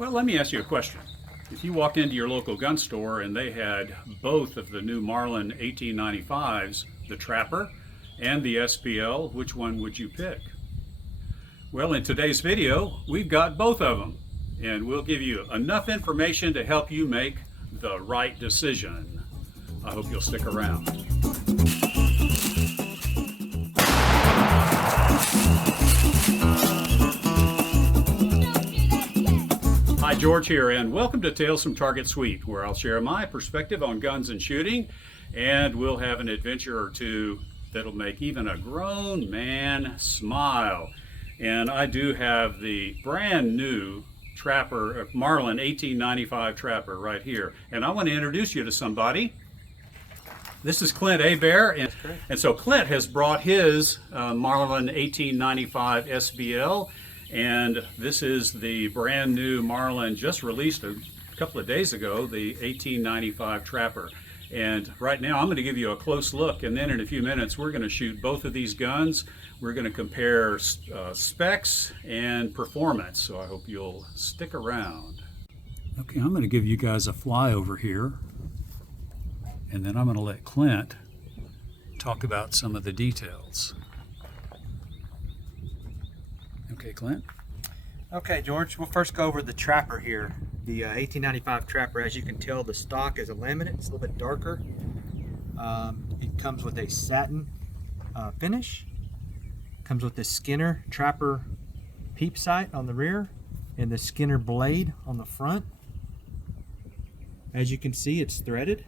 Well, let me ask you a question. If you walked into your local gun store and they had both of the new Marlin 1895s, the Trapper and the SBL, which one would you pick? Well, in today's video, we've got both of them, and we'll give you enough information to help you make the right decision. I hope you'll stick around. Hi, George here, and welcome to Tales from Target Suite, where I'll share my perspective on guns and shooting, and we'll have an adventure or two that'll make even a grown man smile. And I do have the brand new Trapper, Marlin 1895 Trapper right here. And I want to introduce you to somebody. This is Clint and so Clint has brought his Marlin 1895 SBL, and this is the brand new Marlin just released a couple of days ago, the 1895 Trapper. And right now I'm going to give you a close look, and then in a few minutes we're going to shoot both of these guns. We're going to compare specs and performance, so I hope you'll stick around. Okay, I'm going to give you guys a flyover here, and then I'm going to let Clint talk about some of the details. Okay, Clint? Okay, George, we'll first go over the Trapper here. The 1895 Trapper, as you can tell, the stock is a laminate. It's a little bit darker. It comes with a satin finish. Comes with the Skinner Trapper peep sight on the rear and the Skinner blade on the front. As you can see, it's threaded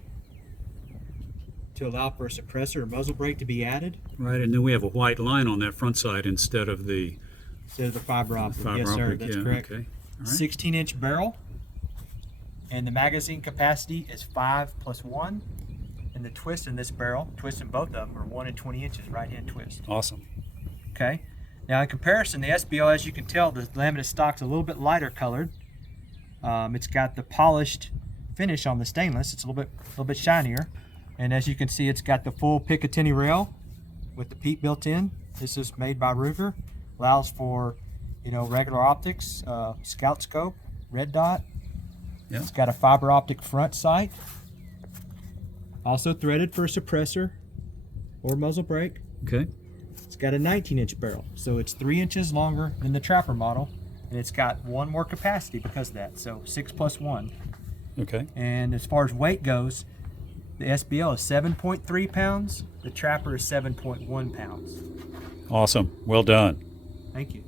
to allow for a suppressor or muzzle brake to be added. Right, and then we have a white line on that front side instead of the fiber optic. Yes, sir, that's correct. Okay. All right. 16-inch barrel, and the magazine capacity is 5+1. And the twist in this barrel, twist in both of them, are 1 and 20 inches right-hand twist. Awesome. Okay. Now in comparison, the SBL, as you can tell, the laminate stock's a little bit lighter colored. It's got the polished finish on the stainless. It's a little bit shinier, and as you can see, it's got the full Picatinny rail with the peep built in. This is made by Ruger. Allows for, regular optics, scout scope, red dot. Yeah. It's got a fiber optic front sight. Also threaded for a suppressor or muzzle brake. Okay. It's got a 19-inch barrel, so it's 3 inches longer than the Trapper model, and it's got one more capacity because of that, so 6+1. Okay. And as far as weight goes, the SBL is 7.3 pounds. The Trapper is 7.1 pounds. Awesome. Well done. Thank you.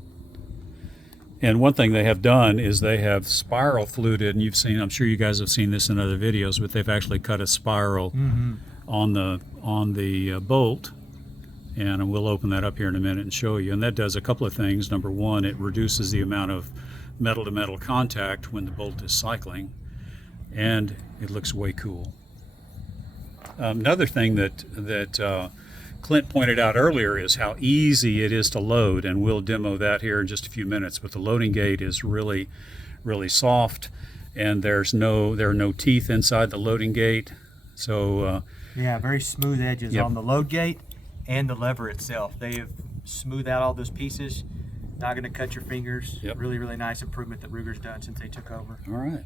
And one thing they have done is they have spiral fluted, and I'm sure you guys have seen this in other videos, but they've actually cut a spiral on the bolt, and we'll open that up here in a minute and show you. And that does a couple of things. Number one, it reduces the amount of metal-to-metal contact when the bolt is cycling, and it looks way cool. Another thing that Clint pointed out earlier is how easy it is to load, and we'll demo that here in just a few minutes. But the loading gate is really, really soft, and there are no teeth inside the loading gate. So yeah, very smooth edges on the load gate and the lever itself. They have smoothed out all those pieces. Not going to cut your fingers. Yep. Really, really nice improvement that Ruger's done since they took over. All right,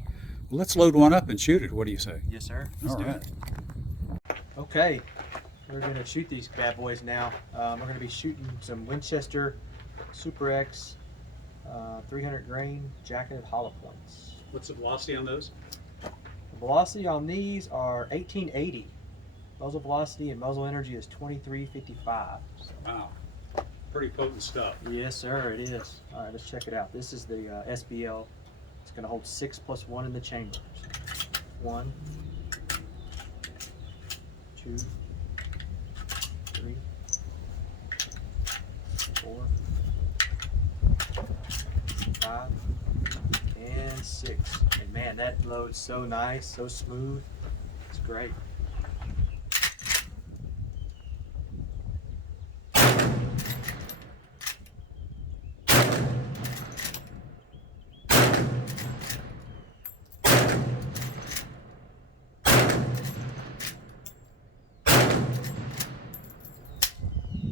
well, let's load one up and shoot it. What do you say? Yes, sir. Let's do it. Okay. We're going to shoot these bad boys now. We're going to be shooting some Winchester Super X 300 grain jacketed hollow points. What's the velocity on those? The velocity on these are 1880. Muzzle velocity and muzzle energy is 2355. Wow, pretty potent stuff. Yes, sir, it is. All right, let's check it out. This is the SBL. It's going to hold 6+1 in the chambers. 1, 2, 3, 4, 5, and 6. And man, that loads so nice, so smooth. It's great.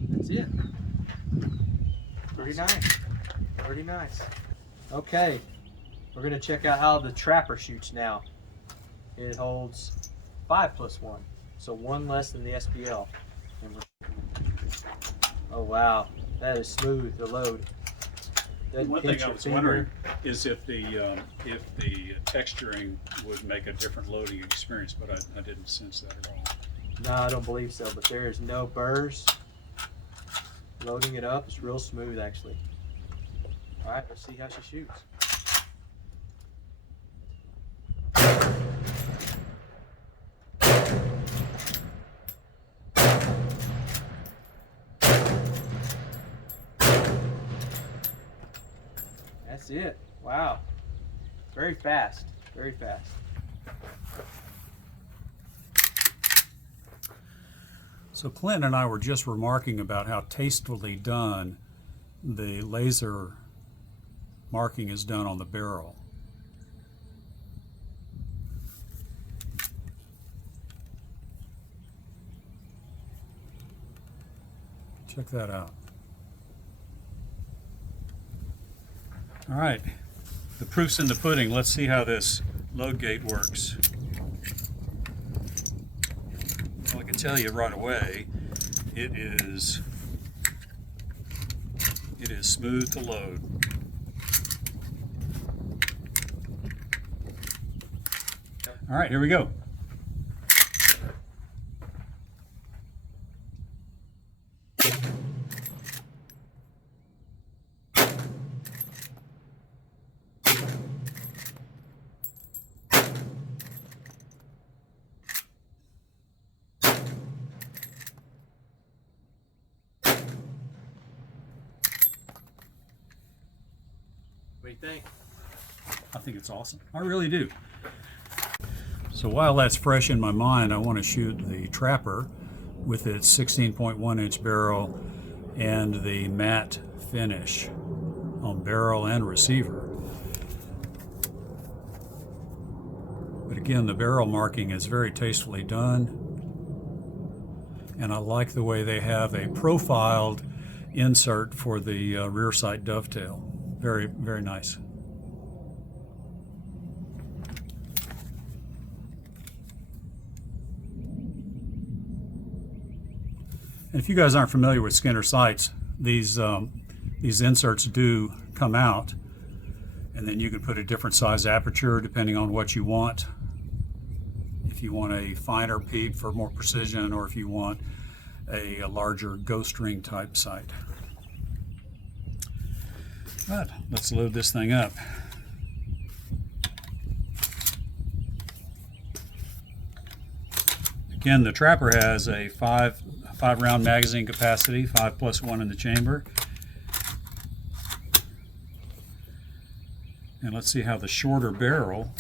That's it. Pretty nice. Pretty nice. Okay. We're going to check out how the Trapper shoots now. It holds 5+1, so 1 less than the SBL. Oh wow, that is smooth, the load. One thing I was wondering is if the texturing would make a different loading experience, but I didn't sense that at all. No, I don't believe so, but there is no burrs. Loading it up, it's real smooth actually. All right, let's see how she shoots. That's it. Wow. Very fast. Very fast. So Clint and I were just remarking about how tastefully done the laser marking is done on the barrel. Check that out. All right, the proof's in the pudding. Let's see how this load gate works. Well, I can tell you right away, it is smooth to load. All right, here we go. What do you think? I think it's awesome. I really do. So while that's fresh in my mind, I want to shoot the Trapper with its 16.1 inch barrel and the matte finish on barrel and receiver. But again, the barrel marking is very tastefully done, and I like the way they have a profiled insert for the rear sight dovetail. Very, very nice. And if you guys aren't familiar with Skinner sights, these inserts do come out, and then you can put a different size aperture depending on what you want. If you want a finer peep for more precision, or if you want a larger ghost ring type sight. But let's load this thing up. Again, the Trapper has a five round magazine capacity, 5+1 in the chamber. And let's see how the shorter barrel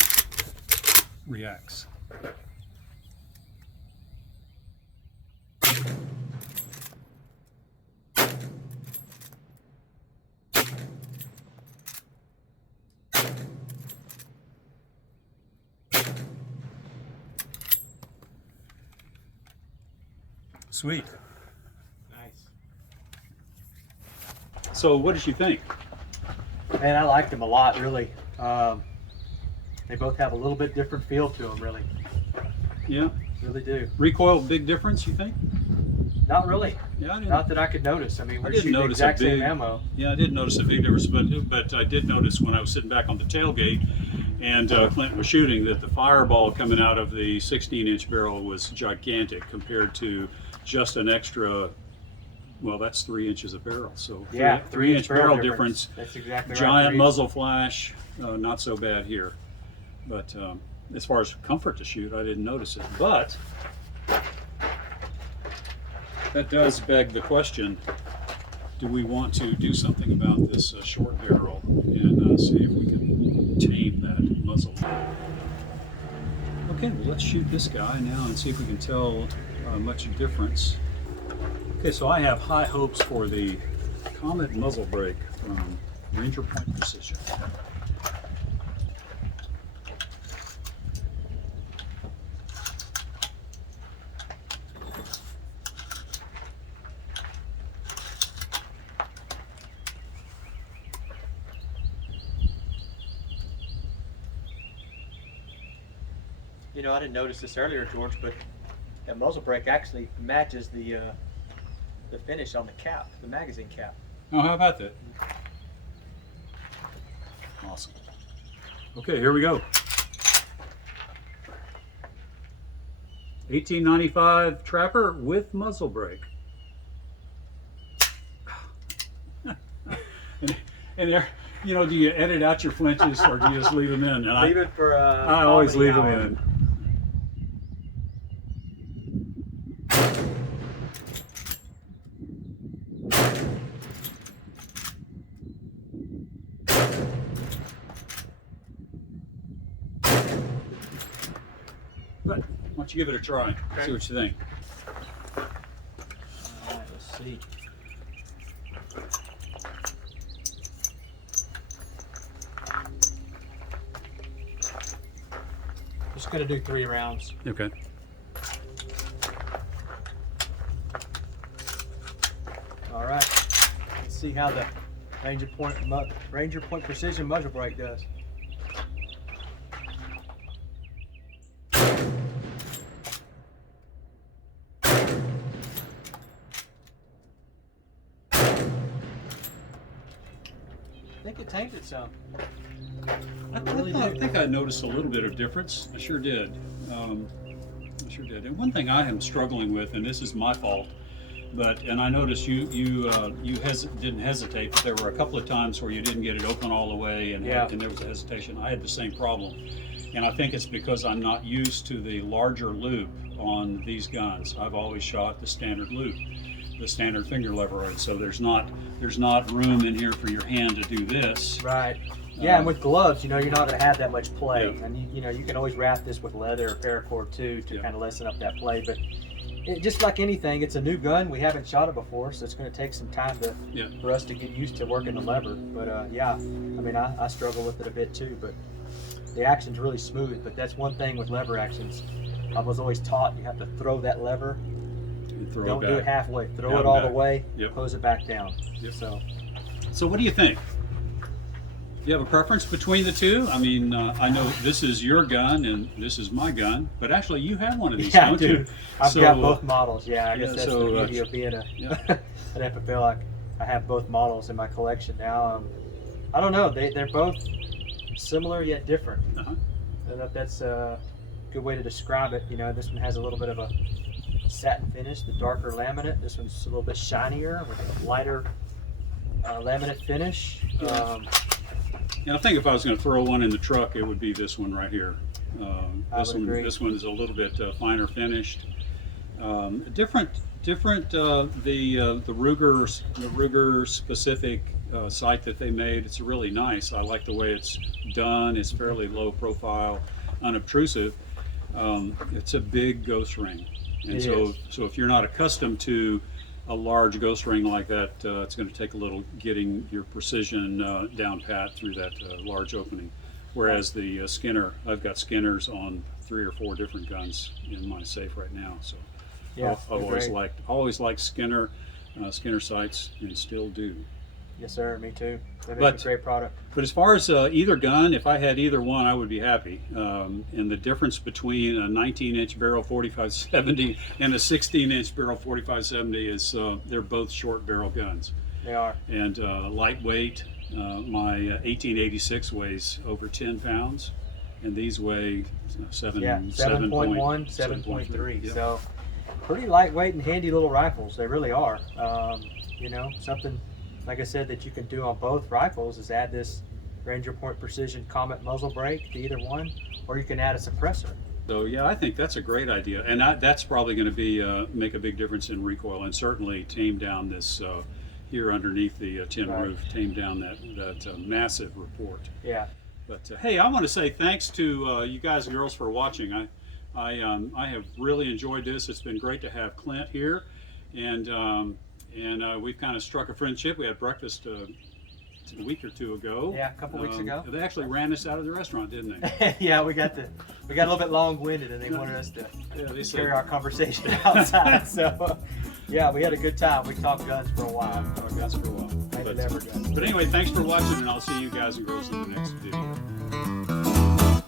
reacts. Sweet. Nice. So what did you think? Man, I liked them a lot, really. They both have a little bit different feel to them, really. Yeah. Really do. Recoil, big difference, you think? Not really. Yeah, Not that I could notice. I mean, we're didn't shooting the notice exact a big- same ammo. Yeah, I did notice a big difference, but I did notice when I was sitting back on the tailgate and Clint was shooting that the fireball coming out of the 16-inch barrel was gigantic compared to just an extra, well, that's 3 inches of barrel. So Yeah, 3-inch barrel difference. That's exactly right. Giant 3 muzzle flash, not so bad here. But as far as comfort to shoot, I didn't notice it. But that does beg the question, do we want to do something about this short barrel and see if we can tame that muzzle? Okay, well, let's shoot this guy now and see if we can tell much difference. Okay, so I have high hopes for the Comet muzzle brake from Ranger Point Precision. You know, I didn't notice this earlier, George, but that muzzle brake actually matches the finish on the cap, the magazine cap. Oh, how about that? Awesome. Okay, here we go. 1895 Trapper with muzzle brake. and there, you know, do you edit out your flinches or do you just leave them in? And Leave it for I always leave them in. But why don't you give it a try? Okay. See what you think. All right, let's see. Just gonna do 3 rounds. Okay. All right. Let's see how the Ranger Point Precision muzzle brake does. I think it tainted some. I think I noticed a little bit of difference. I sure did. I sure did. And one thing I am struggling with, and this is my fault, and I noticed you didn't hesitate, but there were a couple of times where you didn't get it open all the way, and there was a hesitation. I had the same problem, and I think it's because I'm not used to the larger loop on these guns. I've always shot the standard loop, the standard finger lever, and so there's not room in here for your hand to do this. Right. Yeah, and with gloves, you know, you're not going to have that much play, Yeah. and you know, you can always wrap this with leather or paracord too to kind of lessen up that play. But just like anything, it's a new gun. We haven't shot it before, so it's going to take some time for us to get used to working the lever. But yeah, I mean, I struggle with it a bit too. But the action's really smooth. But that's one thing with lever actions. I was always taught you have to throw that lever. Don't do it halfway. Throw it all the way. Close it back down. So what do you think? Do you have a preference between the two? I mean, I know this is your gun and this is my gun, but actually you have one of these, don't you? I've got both models. Yeah, I guess that's the beauty of being an FFL. I have both models in my collection now. I don't know. They're both similar yet different. That's a good way to describe it. You know, this one has a little bit of a satin finish, the darker laminate. This one's a little bit shinier with a lighter laminate finish. And I think if I was going to throw one in the truck, it would be this one right here. This one is a little bit finer finished. Different. The Ruger specific sight that they made. It's really nice. I like the way it's done. It's fairly low profile, unobtrusive. It's a big ghost ring, and so if you're not accustomed to a large ghost ring like that, it's going to take a little getting your precision down pat through that large opening. Whereas the Skinner, I've got Skinners on 3 or 4 different guns in my safe right now. So I've always liked Skinner sights, and still do. Yes, sir. Me too. They make a great product. But as far as either gun, if I had either one, I would be happy. And the difference between a 19-inch barrel 4570 and a 16-inch barrel 4570 is they're both short barrel guns. They are. And lightweight. My 1886 weighs over 10 pounds, and these weigh 7.1, 7.3. Yep. So pretty lightweight and handy little rifles. They really are. You know, something like I said that you can do on both rifles is add this Ranger Point Precision Comet muzzle brake to either one, or you can add a suppressor. So yeah, I think that's a great idea, and that's probably going to be make a big difference in recoil, and certainly tame down this here underneath the tin roof, tame down that massive report. Yeah. But hey, I want to say thanks to you guys and girls for watching. I have really enjoyed this. It's been great to have Clint here, and we've kind of struck a friendship. We had breakfast a week or two ago. Yeah, a couple weeks ago. They actually ran us out of the restaurant, didn't they? Yeah, we got a little bit long-winded, and they wanted us to carry our conversation outside. So, yeah, we had a good time. We talked guns for a while. But anyway, thanks for watching, and I'll see you guys and girls in the next video.